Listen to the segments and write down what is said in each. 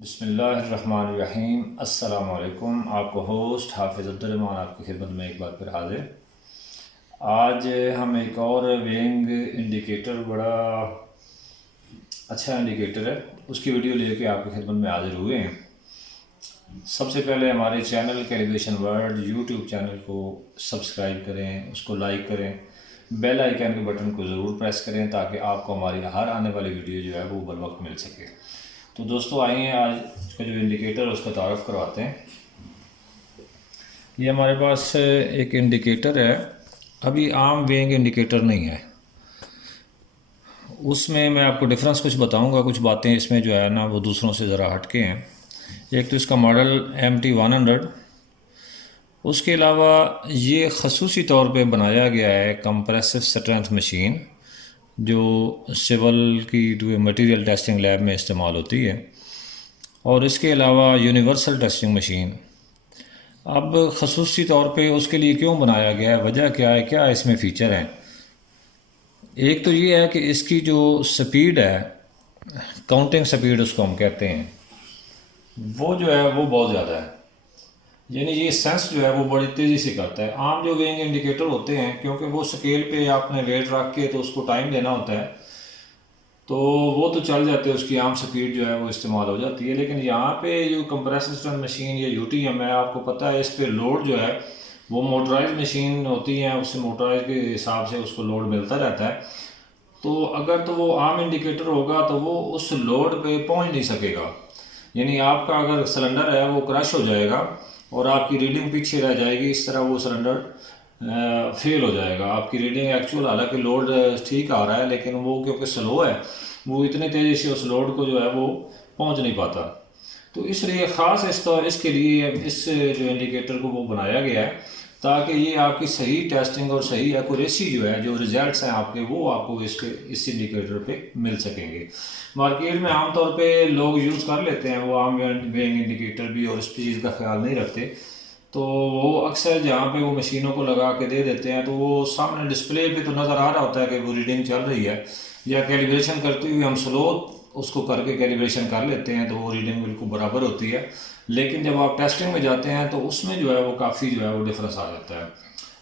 बिस्मिल्लाहिर्रहमानिर्रहीम। अस्सलाम वालेकुम। आपको होस्ट हाफिज़ अब्दुर्रहमान आपकी खिदमत में एक बार फिर हाजिर। आज हम एक और वेइंग इंडिकेटर, बड़ा अच्छा इंडिकेटर है, उसकी वीडियो लेके आपकी खिदमत में हाजिर हुए हैं। सबसे पहले हमारे channel calibration world YouTube channel को सब्सक्राइब करें, उसको लाइक करें, बेल आइकन के बटन को ज़रूर प्रेस करें ताकि आपको हमारी हर आने वाली वीडियो जो है वो बर वक्त मिल सके। तो दोस्तों आइए आज का जो इंडिकेटर है उसका तारफ़ करवाते हैं। ये हमारे पास एक इंडिकेटर है, अभी आम वेइंग इंडिकेटर नहीं है। उसमें मैं आपको डिफरेंस कुछ बताऊंगा, कुछ बातें इसमें जो है ना वो दूसरों से ज़रा हटके हैं। एक तो इसका मॉडल MT100, उसके अलावा ये खसूसी तौर पे बनाया गया है कंप्रेसिव स्ट्रेंथ मशीन, जो सिविल की मटेरियल टेस्टिंग लैब में इस्तेमाल होती है, और इसके अलावा यूनिवर्सल टेस्टिंग मशीन। अब खसूसी तौर पे उसके लिए क्यों बनाया गया है, वजह क्या है, क्या इसमें फ़ीचर हैं। एक तो ये है कि इसकी जो स्पीड है, काउंटिंग स्पीड उसको हम कहते हैं, वो जो है वो बहुत ज़्यादा है। यानी ये सेंस जो है वो बड़ी तेज़ी से करता है। आम जो वेइंग इंडिकेटर होते हैं, क्योंकि वो स्केल पे आपने वेट रख के तो उसको टाइम देना होता है, तो वो तो चल जाते हैं, उसकी आम स्पीड जो है वो इस्तेमाल हो जाती है। लेकिन यहाँ पे जो कंप्रेसर स्ट्रेंथ मशीन या UTM है, आपको पता है इस पे लोड जो है वो मोटराइज मशीन होती है, उससे मोटराइज के हिसाब से उसको लोड मिलता रहता है। तो अगर तो वो आम इंडिकेटर होगा तो वो उस लोड पे पहुंच नहीं सकेगा। यानी आपका अगर सिलेंडर है वो क्रश हो जाएगा और आपकी रीडिंग पीछे रह जाएगी, इस तरह वो सिलेंडर फेल हो जाएगा। आपकी रीडिंग एक्चुअल, हालांकि लोड ठीक आ रहा है, लेकिन वो क्योंकि स्लो है, वो इतनी तेज़ी से उस लोड को जो है वो पहुंच नहीं पाता। तो इसलिए ख़ास इसके लिए इस जो इंडिकेटर को वो बनाया गया है, ताकि ये आपकी सही टेस्टिंग और सही एक्यूरेसी जो है, जो रिजल्ट्स हैं आपके, वो आपको इस इंडिकेटर पे मिल सकेंगे। मार्केट में आमतौर पे लोग यूज़ कर लेते हैं वो आम वेइंग इंडिकेटर भी, और इस चीज़ का ख्याल नहीं रखते। तो वो अक्सर जहाँ पे वो मशीनों को लगा के दे देते हैं, तो वो सामने डिस्प्ले पे तो नज़र आ रहा होता है कि वो रीडिंग चल रही है, या कैलिब्रेशन करते हुए हम स्लो उसको करके कैलिब्रेशन कर लेते हैं तो वो रीडिंग बिल्कुल बराबर होती है। लेकिन जब आप टेस्टिंग में जाते हैं तो उसमें जो है वो काफ़ी जो है वो डिफरेंस आ जाता है।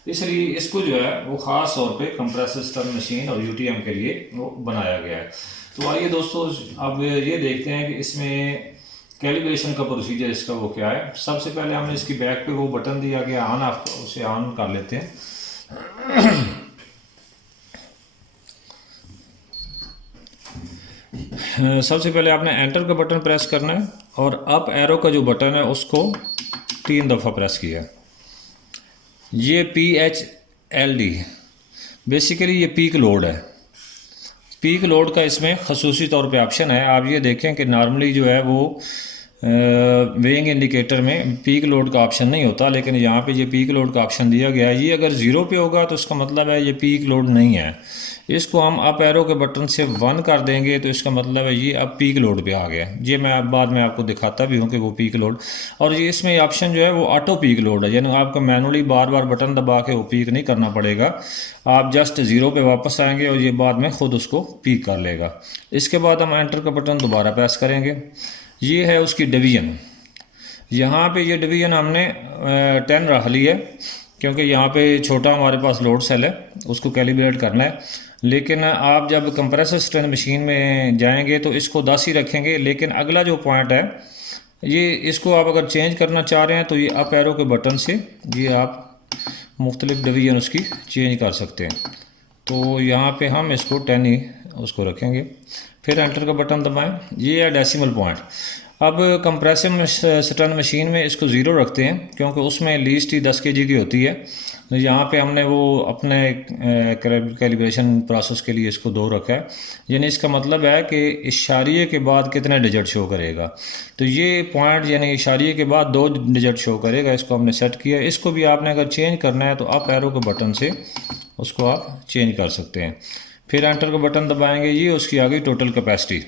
इसलिए इसको जो है वो ख़ास तौर पे कंप्रेसर स्ट्रेंथ मशीन और UTM के लिए वो बनाया गया है। तो आइए दोस्तों, अब ये देखते हैं कि इसमें कैलिब्रेशन का प्रोसीजर इसका वो क्या है। सबसे पहले हमने इसकी बैक पे वो बटन दिया गया ऑन ऑफ, उसे ऑन कर लेते हैं। सबसे पहले आपने एंटर का बटन प्रेस करना है और अप एरो का जो बटन है उसको 3 दफ़ा प्रेस किया। ये PHLD बेसिकली ये पीक लोड है। पीक लोड का इसमें खसूसी तौर पे ऑप्शन है। आप ये देखें कि नॉर्मली जो है वो वेइंग इंडिकेटर में पीक लोड का ऑप्शन नहीं होता, लेकिन यहाँ पे ये पीक लोड का ऑप्शन दिया गया है। ये अगर 0 पे होगा तो इसका मतलब है ये पीक लोड नहीं है। इसको हम अप एरो के बटन से 1 कर देंगे तो इसका मतलब है ये अब पीक लोड पे आ गया। ये मैं अब बाद में आपको दिखाता भी हूँ कि वो पीक लोड, और ये इसमें ऑप्शन जो है वो ऑटो पीक लोड है, यानी आपको मैनुअली बार बार बटन दबा के वो पीक नहीं करना पड़ेगा। आप जस्ट 0 पे वापस आएंगे और ये बाद में ख़ुद उसको पीक कर लेगा। इसके बाद हम एंटर का बटन दोबारा प्रेस करेंगे। ये है उसकी डिवीज़न। यहाँ पे ये डिवीज़न हमने 10 रख ली है, क्योंकि यहाँ पे छोटा हमारे पास लोड सेल है, उसको कैलिब्रेट करना है। लेकिन आप जब कंप्रेसर स्ट्रेंथ मशीन में जाएंगे तो इसको 10 ही रखेंगे। लेकिन अगला जो पॉइंट है, ये इसको आप अगर चेंज करना चाह रहे हैं तो ये अप एरो के बटन से ये आप मुख्तलिफ डिवीज़न उसकी चेंज कर सकते हैं। तो यहाँ पे हम इसको 10 ही उसको रखेंगे, फिर एंटर का बटन दबाएं। ये है डेसिमल पॉइंट। अब कंप्रेसिव स्ट्रेंथ मशीन में इसको 0 रखते हैं, क्योंकि उसमें लीस्ट ही 10 kg की होती है। यहाँ पे हमने वो अपने कैलिब्रेशन प्रोसेस के लिए इसको 2 रखा है। यानी इसका मतलब है कि इशारिये के बाद कितने डिजिट शो करेगा। तो ये पॉइंट यानी इशारिये के बाद 2 डिजिट शो करेगा, इसको हमने सेट किया। इसको भी आपने अगर चेंज करना है तो अप एरो के बटन से उसको आप चेंज कर सकते हैं। फिर एंटर का बटन दबाएंगे, ये उसकी आ गई टोटल कैपेसिटी।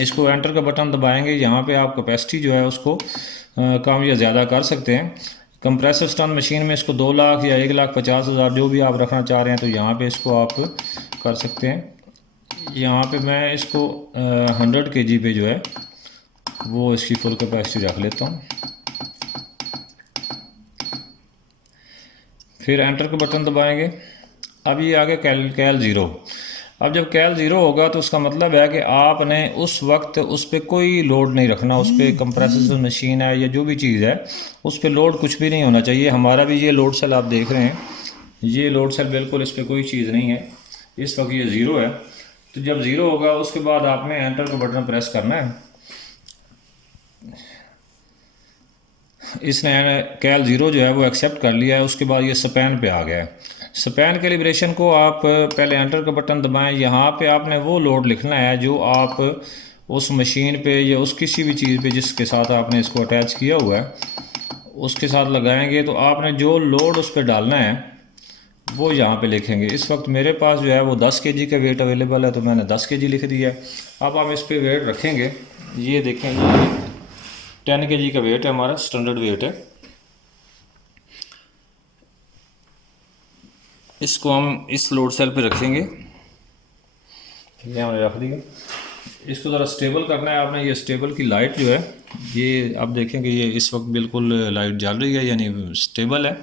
इसको एंटर का बटन दबाएंगे, यहाँ पे आप कैपेसिटी जो है उसको कम या ज़्यादा कर सकते हैं। कंप्रेसर स्ट्रेंथ मशीन में इसको 2 लाख या 1,50,000 जो भी आप रखना चाह रहे हैं तो यहाँ पे इसको आप कर सकते हैं। यहाँ पे मैं इसको 100 kg पे जो है वो इसकी फुल कैपेसिटी रख लेता हूँ। फिर एंटर का बटन दबाएंगे। अब ये आ गया कैल ज़ीरो। अब जब कैल ज़ीरो होगा तो उसका मतलब है कि आपने उस वक्त उस पर कोई लोड नहीं रखना, उस पर कंप्रेसर मशीन है या जो भी चीज़ है उस पर लोड कुछ भी नहीं होना चाहिए। हमारा भी ये लोड सेल आप देख रहे हैं, ये लोड सेल बिल्कुल इस पर कोई चीज़ नहीं है, इस वक्त ये ज़ीरो है। तो जब ज़ीरो होगा उसके बाद आपने एंटर का बटन प्रेस करना है। इसने कैल ज़ीरो जो है वो एक्सेप्ट कर लिया है। उसके बाद ये स्पैन पे आ गया है। स्पैन कैलिब्रेशन को आप पहले एंटर का बटन दबाएं। यहाँ पे आपने वो लोड लिखना है जो आप उस मशीन पे या उस किसी भी चीज़ पे जिसके साथ आपने इसको अटैच किया हुआ है उसके साथ लगाएंगे। तो आपने जो लोड उस पर डालना है वो यहाँ पे लिखेंगे। इस वक्त मेरे पास जो है वो 10 kg का वेट अवेलेबल है, तो मैंने 10 kg लिख दिया है। अब हम इस पर वेट रखेंगे। ये देखें, ये 10 kg का वेट है, हमारा स्टैंडर्ड वेट है। इसको हम इस लोड सेल पे रखेंगे। ये हमने रख दिया। इसको ज़रा स्टेबल करना है आपने। ये स्टेबल की लाइट जो है ये आप देखेंगे ये इस वक्त बिल्कुल लाइट जल रही है, यानी स्टेबल है।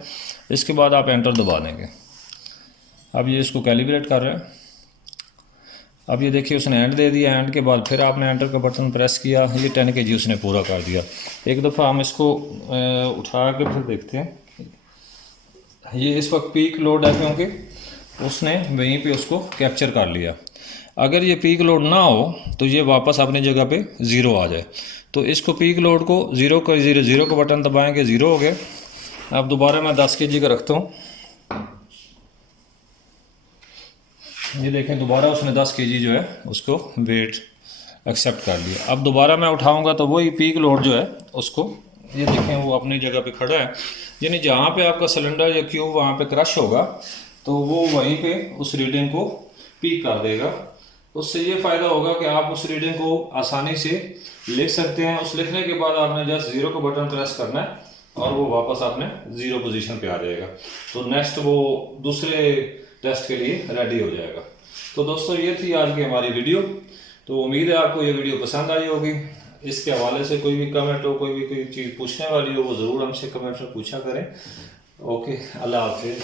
इसके बाद आप एंटर दबा देंगे। अब ये इसको कैलिब्रेट कर रहा है। अब ये देखिए उसने एंड दे दिया। एंड के बाद फिर आपने एंटर का बटन प्रेस किया, ये 10 kg उसने पूरा कर दिया। एक दफ़ा हम इसको उठा के फिर देखते हैं। ये इस वक्त पीक लोड है क्योंकि उसने वहीं पे उसको कैप्चर कर लिया। अगर ये पीक लोड ना हो तो ये वापस अपनी जगह पे ज़ीरो आ जाए। तो इसको पीक लोड को ज़ीरो का बटन दबाएंगे, ज़ीरो हो गया। अब दोबारा मैं 10 kg का रखता हूँ। ये देखें दोबारा उसने 10 kg जो है उसको वेट एक्सेप्ट कर लिया। अब दोबारा मैं उठाऊंगा तो वही पीक लोड जो है उसको, ये देखें वो अपनी जगह पे खड़ा है। यानी जहाँ पे आपका सिलेंडर या क्यूब वहाँ पे क्रश होगा तो वो वहीं पे उस रीडिंग को पीक कर देगा। उससे ये फ़ायदा होगा कि आप उस रीडिंग को आसानी से लिख सकते हैं। उस लिखने के बाद आपने जस्ट ज़ीरो का बटन प्रेस करना है और वो वापस आपने ज़ीरो पोजीशन पे आ जाएगा। तो नेक्स्ट वो दूसरे टेस्ट के लिए रेडी हो जाएगा। तो दोस्तों ये थी आज की हमारी वीडियो। तो उम्मीद है आपको ये वीडियो पसंद आई होगी। इसके हवाले से कोई भी कमेंट हो, कोई चीज़ पूछने वाली हो, वो ज़रूर हमसे कमेंट में पूछा करें। ओके, अल्लाह हाफिज़।